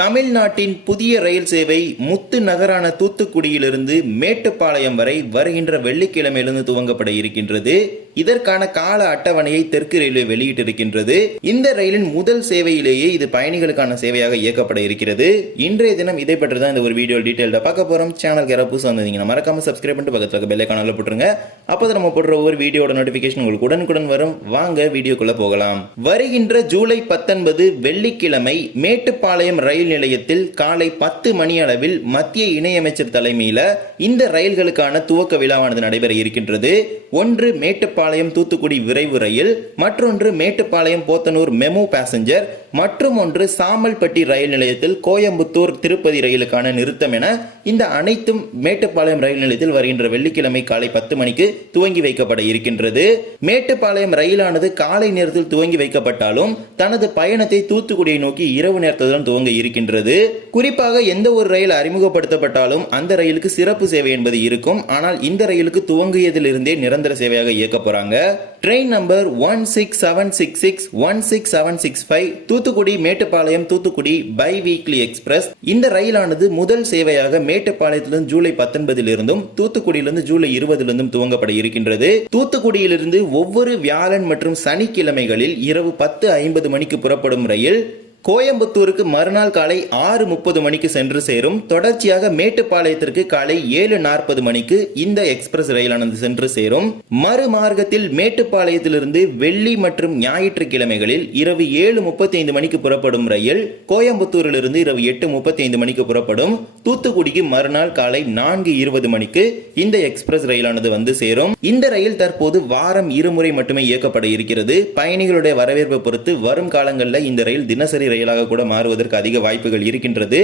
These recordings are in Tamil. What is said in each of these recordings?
தமிழ்நாட்டின் புதிய ரயில் சேவை முத்து நகரான தூத்துக்குடியிலிருந்து மேட்டுப்பாளையம் வரை வருகின்ற வெள்ளிக்கிழமையிலிருந்து துவங்கப்பட இருக்கின்றது. இதற்கான கால அட்டவணையை தெற்கு ரயில்வே வெளியிட்டிருக்கின்றது. இந்த ரயிலின் முதல் சேவையிலேயே இது பயணிகளுக்கான சேவையாக இயக்கப்பட இருக்கிறது. இன்றைய தினம் இதை பற்றி தான் இந்த ஒரு வீடியோ டீட்டெயில்டாக பார்க்க போறோம். சேனலுக்கு யாராவது புதுசாக வந்தீங்கன்னா மறக்காம சப்ஸ்கிரைப் பண்ணிட்டு பக்கத்தில் இருக்க பெல்லை போட்டுருங்க. அப்போ நம்ம போடுற ஒவ்வொரு வீடியோட நோட்டிஃபிகேஷன் உங்களுக்கு உடனுக்குடன் வரும். வாங்க வீடியோக்குள்ள போகலாம். வருகின்ற ஜூலை பத்தொன்பது வெள்ளிக்கிழமை மேட்டுப்பாளையம் ரயில் நிலையத்தில் காலை பத்து மணி அளவில் மத்திய இணையமைச்சர் தலைமையில இந்த ரயில்களுக்கான துவக்க விழாவானது நடைபெற இருக்கின்றது. ஒன்று மேட்டுப்பாளையம் தூத்துக்குடி விரைவு ரயில் மற்றொன்று மேட்டுப்பாளையம் போத்தனூர் மெமு பேசஞ்சர் மற்றும் ஒன்று சாமல்பட்டி ரயில் நிலையத்தில் கோயம்புத்தூர் திருப்பதி ரயிலுக்கான நிறுத்தம் என இந்த அனைத்தும் மேட்டுப்பாளையம் ரயில் நிலையத்தில் வருகின்ற வெள்ளிக்கிழமை காலை பத்து மணிக்கு துவங்கி வைக்கப்பட இருக்கின்றது. மேட்டுப்பாளையம் ரயிலானது காலை நேரத்தில் துவங்கி வைக்கப்பட்டாலும் தனது பயணத்தை தூத்துக்குடியை நோக்கி இரவு நேரத்துடன் துவங்க இருக்கின்றது. குறிப்பாக எந்த ஒரு ரயில் அறிமுகப்படுத்தப்பட்டாலும் அந்த ரயிலுக்கு சிறப்பு சேவை என்பது இருக்கும். ஆனால் இந்த ரயிலுக்கு துவங்கியதிலிருந்தே நிரந்தர சேவையாக இயக்க போறாங்க. Train number one six seven six six one six seven six five Thoothukudi Mettupalayam Thoothukudi biweekly express இந்த ரயிலானது முதல் சேவையாக மேட்டுப்பாளையத்திலிருந்து ஜூலை பத்தொன்பதிலிருந்தும் தூத்துக்குடியிலிருந்து ஜூலை இருபதிலிருந்தும் துவங்கப்பட இருக்கின்றது. தூத்துக்குடியிலிருந்து ஒவ்வொரு வியாழன் மற்றும் சனிக்கிழமைகளில் இரவு பத்து ஐம்பது மணிக்கு புறப்படும் ரயில் கோயம்புத்தூருக்கு மறுநாள் காலை ஆறு முப்பது மணிக்கு சென்று சேரும். தொடர்ச்சியாக மேட்டுப்பாளையத்திற்கு காலை ஏழு நாற்பது மணிக்கு இந்த எக்ஸ்பிரஸ் ரயிலானது சென்று சேரும். மறுமார்க்கத்தில் மேட்டுப்பாளையத்திலிருந்து வெள்ளி மற்றும் ஞாயிற்றுக்கிழமைகளில் இரவு ஏழு முப்பத்தி ஐந்து மணிக்கு புறப்படும் ரயில் கோயம்புத்தூரிலிருந்து இரவு எட்டு முப்பத்தி ஐந்து மணிக்கு புறப்படும். தூத்துக்குடிக்கு மறுநாள் காலை நான்கு இருபது மணிக்கு இந்த எக்ஸ்பிரஸ் ரயிலானது வந்து சேரும். இந்த ரயில் தற்போது வாரம் இருமுறை மட்டுமே இயக்கப்பட இருக்கிறது. பயணிகளுடைய வரவேற்பை பொறுத்து வரும் காலங்களில் இந்த ரயில் தினசரி செயலாக கூட மாறுவதற்கு அதிக வாய்ப்புகள் இருக்கின்றது.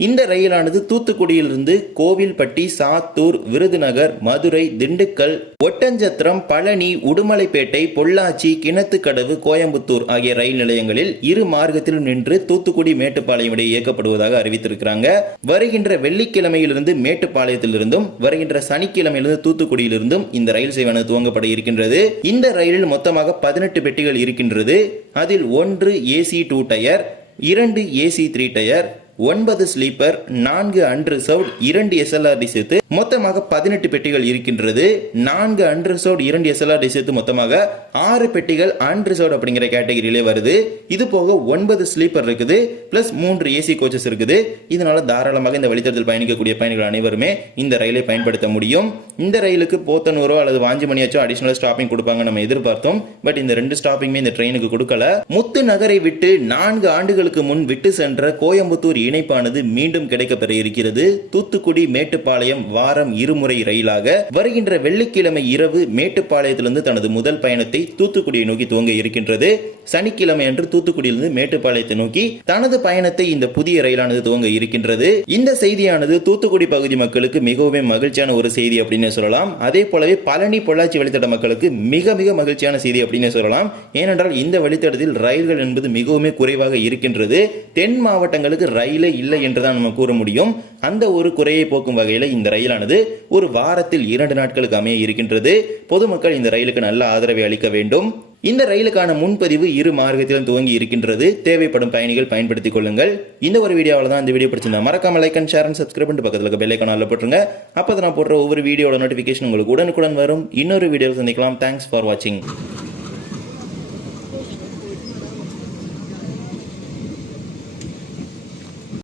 இந்த ரயிலானது தூத்துக்குடியிலிருந்து கோவில்பட்டி சாத்தூர் விருதுநகர் மதுரை திண்டுக்கல் ஒட்டஞ்சத்திரம் பழனி உடுமலைப்பேட்டை பொள்ளாச்சி கிணத்துக்கடவு கோயம்புத்தூர் ஆகிய ரயில் நிலையங்களில் இரு மார்க்கத்திலும் நின்று தூத்துக்குடி மேட்டுப்பாளையம் இடையே இயக்கப்படுவதாக அறிவித்திருக்கிறாங்க. வருகின்ற வெள்ளிக்கிழமையிலிருந்து மேட்டுப்பாளையத்திலிருந்தும் வருகின்ற சனிக்கிழமையிலிருந்து தூத்துக்குடியிலிருந்தும் இந்த ரயில் சேவையானது துவங்கப்பட இருக்கின்றது. இந்த ரயிலில் மொத்தமாக பதினெட்டு பெட்டிகள் இருக்கின்றது. அதில் ஒன்று ஏசி டூ டயர் இரண்டு ஏசி த்ரீ டயர் ஒன்பது ஸ்லீப்பர் நான்கு அன்ரிசர்வ்ட் இரண்டு எஸ்எல்ஆர்டி சேர்த்து மொத்தமாக பதினெட்டு பெட்டிகள் இருக்கின்றது. நான்கு அன்ரிசர்வ்ட் இரண்டு எஸ்எல்ஆர்டி சேர்த்து மொத்தமாக ஆறு பெட்டிகள் அன்ரிசர்வ்ட் அப்படிங்கிற கேட்டகரியிலே வருது. இது போக ஒன்பது ஸ்லீப்பர் இருக்குது பிளஸ் மூன்று ஏசி கோச்சஸ் இருக்குது. இதனால தாராளமாக இந்த வழித்தடத்தில் பயணிக்கக்கூடிய பயணிகள் அனைவருமே இந்த ரயிலை பயன்படுத்த முடியும். இந்த ரயிலுக்கு போத்தனூரோ அல்லது வாஞ்சிமணியாச்சோ அடிஷனல் ஸ்டாப்பிங் கொடுப்பாங்க நம்ம எதிர்பார்த்தோம். பட் இந்த ரெண்டு ஸ்டாப்பிங்குமே இந்த ட்ரெயினுக்கு கொடுக்கல. முத்து நகரை விட்டு நான்கு ஆண்டுகளுக்கு முன் விட்டு சென்ற கோயம்புத்தூர் இணைப்பானது மீண்டும் கிடைக்கப்பெற இருக்கிறது தூத்துக்குடி மேட்டுப்பாளையம் வாரம் இருமுறை ரயிலாக வருகின்ற வெள்ளிக்கிழமை இரவு மேட்டுப்பாளையத்திலிருந்து தனது முதல் பயணத்தை தூத்துக்குடியை நோக்கி துவங்க இருக்கின்றது. சனிக்கிழமை அன்று தூத்துக்குடியிலிருந்து மேட்டுப்பாளையத்தை நோக்கி தனது பயணத்தை இந்த புதிய ரயிலானது துவங்க இருக்கின்றது. இந்த செய்தியானது தூத்துக்குடி பகுதி மக்களுக்கு மிகவும் மகிழ்ச்சியான ஒரு செய்தி அப்படின்னு சொல்லலாம். அதே போலவே பழனி பொள்ளாச்சி வழித்தட மக்களுக்கு மிக மிக மகிழ்ச்சியான செய்தி அப்படின்னு சொல்லலாம். ஏனென்றால் இந்த வழித்தடத்தில் ரயில்கள் என்பது மிகவும் குறைவாக இருக்கின்றது. தென் மாவட்டங்களுக்கு ரயில் இல்லை என்று தான் நம்ம கூற முடியும். அந்த ஒரு குறையை போக்கும் வகையில் இந்த ரயிலானது ஒரு வாரத்தில் இரண்டு நாட்களுக்கு அமைய இருக்கின்றது. பொதுமக்கள் இந்த ரயிலுக்கு நல்ல ஆதரவை அளிக்க வேண்டும். இந்த ரயிலுக்கான முன்பதிவு இரு மார்க்கத்திலும் துவங்கி இருக்கின்றது. தேவைப்படும் பயணிகள் பயன்படுத்திக் கொள்ளுங்கள். இந்த ஒரு வீடியோவில் தான் இந்த வீடியோ பிடிச்சிருந்தா மறக்காம like and share and subscribe பண்ணிட்டு பக்கத்தில் இருக்க பெல்லைக்கான ஐக்கானில் போட்டுருங்க. அப்போ நான் போடுற ஒவ்வொரு வீடியோட நோட்டிஃபிகேஷன் உங்களுக்கு உடனுக்குடன் வரும். இன்னொரு வீடியோவில் சந்திக்கலாம். தேங்க்ஸ் ஃபார் வாட்சிங்